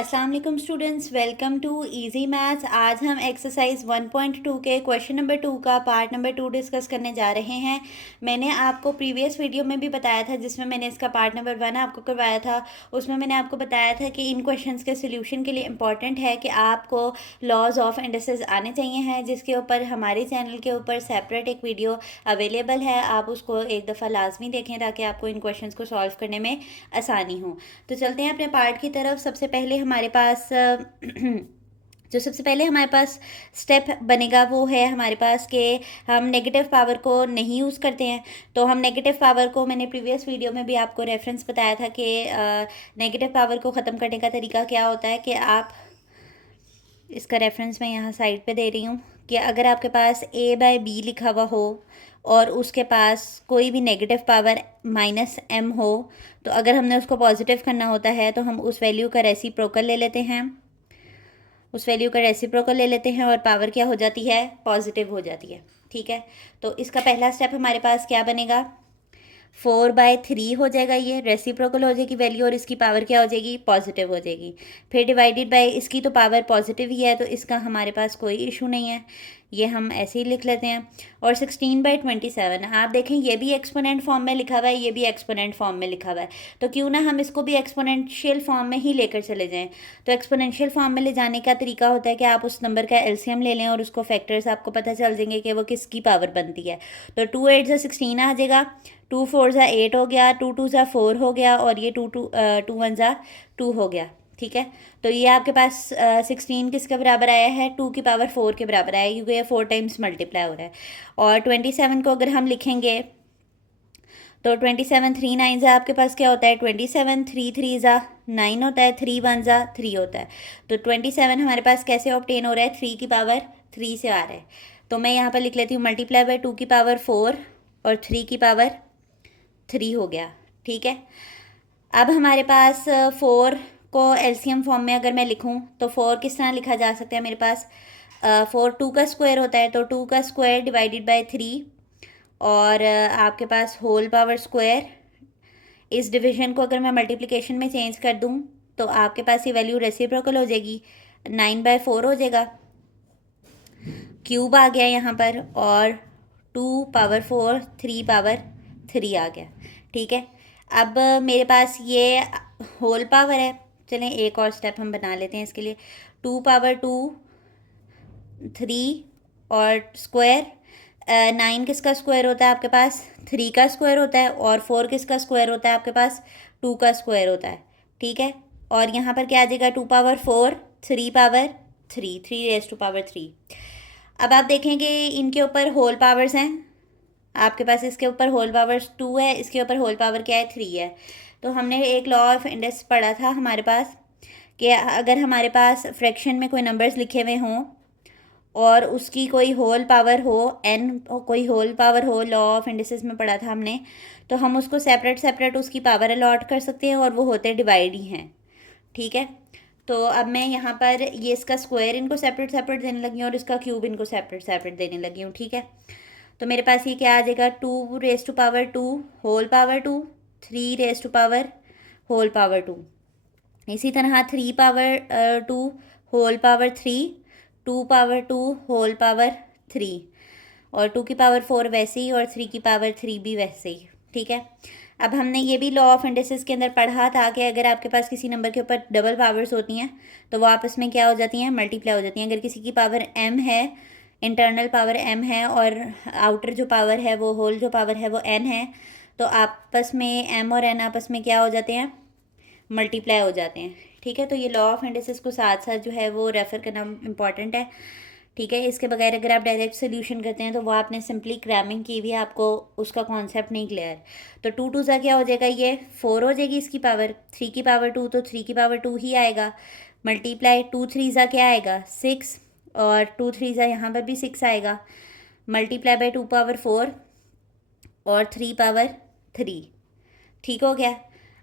अस्सलाम वालेकुम students, welcome to easy maths. आज हम एक्सरसाइज 1.2 के क्वेश्चन नंबर 2 का पार्ट नंबर 2 डिस्कस करने जा रहे हैं। मैंने आपको प्रीवियस वीडियो में भी बताया था, जिसमें मैंने इसका पार्ट नंबर 1 आपको करवाया था। उसमें मैंने आपको बताया था कि इन क्वेश्चंस के सोल्यूशन के लिए इम्पॉर्टेंट है कि आपको लॉज ऑफ इंडिसेस आने चाहिए हैं, जिसके ऊपर हमारे चैनल के ऊपर सेपरेट एक वीडियो अवेलेबल है। आप उसको एक दफ़ा लाजमी देखें ताकि आपको इन क्वेश्चंस को सॉल्व करने में आसानी हो। तो चलते हैं अपने पार्ट की तरफ। सबसे पहले हमारे पास जो सबसे पहले हमारे पास स्टेप बनेगा वो है हमारे पास कि हम नेगेटिव पावर को नहीं यूज़ करते हैं। तो हम नेगेटिव पावर को, मैंने प्रीवियस वीडियो में भी आपको रेफरेंस बताया था कि नेगेटिव पावर को ख़त्म करने का तरीका क्या होता है कि आप, इसका रेफरेंस मैं यहाँ साइड पे दे रही हूँ, कि अगर आपके पास a/b लिखा हुआ हो और उसके पास कोई भी नेगेटिव पावर -m हो, तो अगर हमने उसको पॉजिटिव करना होता है तो हम उस वैल्यू का रेसिप्रोकल ले लेते हैं। और पावर क्या हो जाती है? पॉजिटिव हो जाती है। ठीक है, तो इसका पहला स्टेप हमारे पास क्या बनेगा? 4/3 हो जाएगा, ये रेसिप्रोकल हो जाएगी वैल्यू और इसकी पावर क्या हो जाएगी? पॉजिटिव हो जाएगी। फिर डिवाइडेड बाय, इसकी तो पावर पॉजिटिव ही है तो इसका हमारे पास कोई इशू नहीं है, ये हम ऐसे ही लिख लेते हैं। और 16/27, आप देखें ये भी एक्सपोनेंट फॉर्म में लिखा हुआ है, ये भी एक्सपोनेंट फॉर्म में लिखा हुआ है, तो क्यों ना हम इसको भी एक्सपोनेंशियल फॉर्म में ही लेकर चले जाएं। तो एक्सपोनेंशियल फॉर्म में ले जाने का तरीका होता है कि आप उस नंबर का एलसीएम ले लें और उसको फैक्टर्स आपको पता चल जाएंगे कि वो किसकी पावर बनती है। तो 2 8 16 आ जाएगा, 2 4 8 हो गया, 2 2 4 हो गया और ये 2 1 2 हो गया। ठीक है, तो ये आपके पास 16 किसके बराबर आया है? 2 की पावर 4 के बराबर आया, क्योंकि ये 4 टाइम्स मल्टीप्लाई हो रहा है। और 27 को अगर हम लिखेंगे तो 27 3 9 आपके पास क्या होता है? 27 3 3 9 होता है, 3 1 3 होता है। तो 27 हमारे पास कैसे ऑब्टेन हो रहा है? 3 की पावर 3 से आ रहा है। तो मैं यहाँ पर लिख लेती हूँ मल्टीप्लाई बाय 2 की पावर 4 और 3 की पावर 3 हो गया। ठीक है, अब हमारे पास 4 को एलसीएम फॉर्म में अगर मैं लिखूं तो 4 किस तरह लिखा जा सकता है? मेरे पास 4 2 का स्क्वायर होता है, तो 2 का स्क्वायर डिवाइडेड बाय 3 और आपके पास होल पावर स्क्वायर। इस डिवीजन को अगर मैं मल्टीप्लिकेशन में चेंज कर दूं तो आपके पास ये वैल्यू रेसिप्रोकल हो जाएगी, 9/4 हो जाएगा। क्यूब आ गया यहाँ पर और 2 पावर 4 3 पावर 3 आ गया। ठीक है, अब मेरे पास ये होल पावर है। चलें एक और स्टेप हम बना लेते हैं इसके लिए। 2 पावर 2 3 और स्क्वायर, 9 किसका स्क्वायर होता है आपके पास? 3 का स्क्वायर होता है। और 4 किसका स्क्वायर होता है आपके पास? 2 का स्क्वायर होता है। ठीक है, और यहाँ पर क्या आ जाएगा? 2 power 4 3 power 3 3 raise to power 3। अब आप देखेंगे इनके ऊपर होल पावर्स हैं, आपके पास इसके ऊपर होल पावर्स 2 है, इसके ऊपर होल पावर क्या है? 3 है। तो हमने एक लॉ ऑफ इंडस पढ़ा था हमारे पास कि अगर हमारे पास फ्रैक्शन में कोई नंबर्स लिखे हुए हों और उसकी कोई होल पावर हो, n कोई होल पावर हो, लॉ ऑफ इंडिसेस में पढ़ा था हमने, तो हम उसको सेपरेट सेपरेट उसकी पावर अलॉट कर सकते हैं और वो होते डिवाइड ही हैं। ठीक है, तो अब मैं यहाँ पर ये इसका स्क्वायर इनको सेपरेट सेपरेट देने लगी हूँ और इसका क्यूब इनको सेपरेट सेपरेट देने लगी हूँ। ठीक है, तो मेरे पास ये क्या आ जाएगा? 2 raise to power 2 whole power 2, 3 raise to power whole power 2। इसी तरह 3 power 2 whole power 3, 2 power 2 whole power 3 और 2 की पावर 4 वैसे ही और 3 की पावर 3 भी वैसे ही। ठीक है, अब हमने ये भी लॉ ऑफ इंडिसेस के अंदर पढ़ा था कि अगर आपके पास किसी नंबर के ऊपर डबल पावर्स होती हैं तो वो आपस में क्या हो जाती हैं? मल्टीप्लाई हो जाती हैं। अगर किसी की पावर m है, इंटरनल पावर m है और आउटर जो पावर है वो, होल जो पावर है वो n है, तो आपस में m और n आपस में क्या हो जाते हैं? मल्टीप्लाई हो जाते हैं। ठीक है, तो ये लॉ ऑफ इंडिसेस को साथ साथ जो है वो रेफ़र करना इम्पॉर्टेंट है। ठीक है, इसके बगैर अगर आप डायरेक्ट सोल्यूशन करते हैं तो वो आपने सिंपली क्रैमिंग की हुई है, आपको उसका कॉन्सेप्ट नहीं क्लियर। तो 2 2 क्या हो जाएगा? ये 4 हो जाएगी इसकी पावर, 3 की पावर 2 तो 3 की पावर 2 ही आएगा। मल्टीप्लाई 2 3 क्या आएगा? 6 और 2 3 यहाँ पर भी 6 आएगा। मल्टीप्लाई बाय 2 पावर 4 और 3 पावर 3। ठीक हो गया।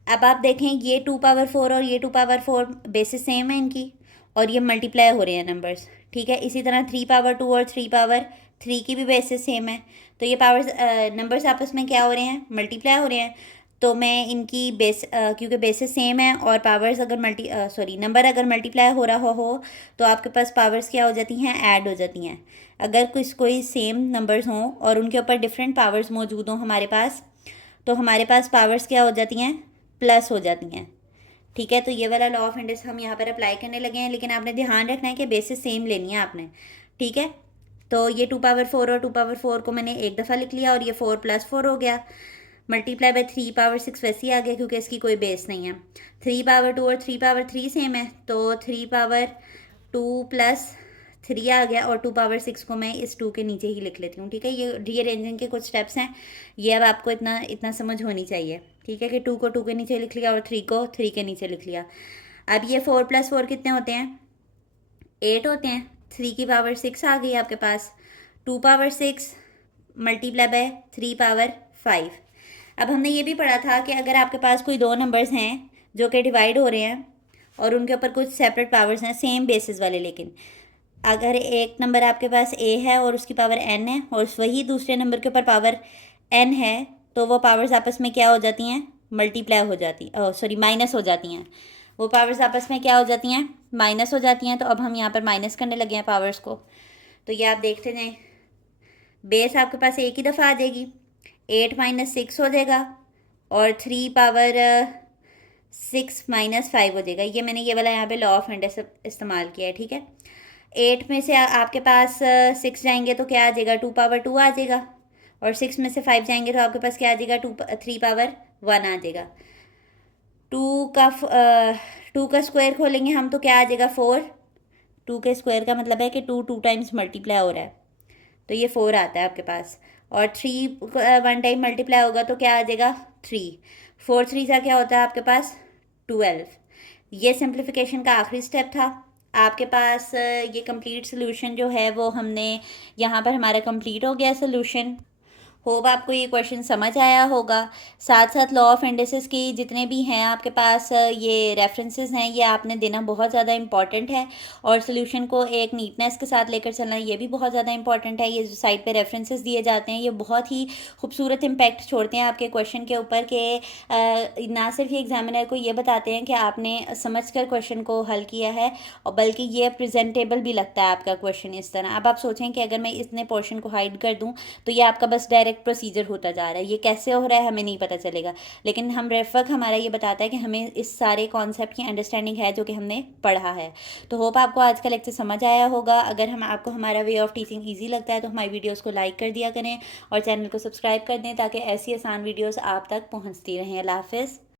अब आप देखें ये 2 पावर 4 और ये 2 पावर 4 बेसिस सेम है इनकी और ये मल्टीप्लाई हो रहे हैं नंबर्स। ठीक है, इसी तरह 3 पावर 2 और 3 पावर 3 की भी बेसिस सेम है, तो ये पावर्स नंबर्स आपस में क्या हो रहे हैं? मल्टीप्लाई हो रहे हैं। तो मैं इनकी क्योंकि बेसिस सेम है और पावर्स अगर नंबर अगर मल्टीप्लाई हो रहा हो तो आपके पास पावर्स क्या हो जाती हैं, ऐड हो जाती हैं। अगर कोई सेम नंबर्स हों और उनके ऊपर डिफरेंट पावर्स मौजूद हों हमारे पास, तो हमारे पास पावर्स क्या हो जाती हैं, प्लस हो जाती हैं। ठीक है, तो ये वाला लॉ ऑफ इंडस हम यहाँ पर अप्लाई करने लगे हैं, लेकिन आपने ध्यान रखना है कि बेसिस सेम लेनी है आपने। ठीक है, तो ये 2 पावर 4 और 2 पावर 4 को मैंने एक दफ़ा लिख लिया और ये 4 + 4 हो गया। मल्टीप्लाई बाय 3 पावर 6 वैसे ही आ गया क्योंकि इसकी कोई बेस नहीं है। 3 पावर 2 और 3 पावर 3 सेम है, तो 3 पावर 2 + 3 आ गया और 2 पावर 6 को मैं इस 2 के नीचे ही लिख लेती हूँ। ठीक है, ये रीअरेंजिंग के कुछ स्टेप्स हैं, ये अब आपको इतना इतना समझ होनी चाहिए। ठीक है, कि 2 को 2 के नीचे लिख लिया और 3 को 3 के नीचे लिख लिया। अब ये 4 + 4 कितने होते हैं, 8 होते हैं। 3 की पावर 6 आ गई आपके पास। 2 पावर 6 मल्टीप्लाई बाय 3 पावर 5। अब हमने ये भी पढ़ा था कि अगर आपके पास कोई दो नंबर्स हैं जो कि डिवाइड हो रहे हैं और उनके ऊपर कुछ सेपरेट पावर्स हैं सेम बेसिस वाले, लेकिन अगर एक नंबर आपके पास ए है और उसकी पावर एन है और वही दूसरे नंबर के ऊपर पावर एन है, तो वो पावर्स आपस में क्या हो जाती हैं, मल्टीप्लाई हो जाती, माइनस हो जाती हैं। वो पावर्स आपस में क्या हो जाती हैं, माइनस हो जाती हैं। तो अब हम यहाँ पर माइनस करने लगे हैं पावर्स को। तो ये आप देखते जाएं, बेस आपके पास एक ही दफ़ा आ जाएगी, 8 - 6 हो जाएगा और 3 पावर 6 - 5 हो जाएगा। ये मैंने ये वाला यहाँ पे लॉ ऑफ इंडस इस्तेमाल किया है। ठीक है, 8 में से आपके पास 6 जाएंगे तो क्या आ जाएगा, 2 पावर 2 आ जाएगा, और 6 में से 5 जाएंगे तो आपके पास क्या आ जाएगा, 3 पावर 1 आ जाएगा। 2 का स्क्वायर खोलेंगे हम तो क्या आ जाएगा, 4। 2 के स्क्वायर का मतलब है कि 2 टाइम्स मल्टीप्लाई हो रहा है, तो ये 4 आता है आपके पास। और 3 1 टाइम मल्टीप्लाई होगा तो क्या आ जाएगा, 3। 4 3 का क्या होता है आपके पास, 12। ये सिंप्लीफिकेशन का आखिरी स्टेप था आपके पास। ये कंप्लीट सोल्यूशन जो है वो हमने यहाँ पर हमारा कंप्लीट हो गया सोल्यूशन। होप आपको ये क्वेश्चन समझ आया होगा। साथ साथ लॉ ऑफ इंडिसेस की जितने भी हैं आपके पास ये रेफरेंसेस हैं, ये आपने देना बहुत ज़्यादा इंपॉर्टेंट है, और सोल्यूशन को एक नीटनेस के साथ लेकर चलना ये भी बहुत ज़्यादा इंपॉर्टेंट है। ये जो साइड पे रेफरेंसेस दिए जाते हैं ये बहुत ही खूबसूरत इम्पैक्ट छोड़ते हैं आपके क्वेश्चन के ऊपर, कि ना सिर्फ ये एग्जामिनर को ये बताते हैं कि आपने समझ कर क्वेश्चन को हल किया है, और बल्कि ये प्रेजेंटेबल भी लगता है आपका क्वेश्चन इस तरह। अब आप सोचें कि अगर मैं इतने पोर्शन को हाइड कर दूँ तो ये आपका बस डायरेक्ट प्रोसीजर होता जा रहा है, ये कैसे हो रहा है हमें नहीं पता चलेगा, लेकिन हम रेफक हमारा ये बताता है कि हमें इस सारे कॉन्सेप्ट की अंडरस्टैंडिंग है जो कि हमने पढ़ा है। तो होप आपको आज का लेक्चर समझ आया होगा। अगर आपको हमारा वे ऑफ टीचिंग ईजी लगता है तो हमारी वीडियोज़ को लाइक कर दिया करें और चैनल को सब्सक्राइब कर दें ताकि ऐसी आसान वीडियोज़ आप तक पहुँचती रहें। अल्लाह हाफ़िज़।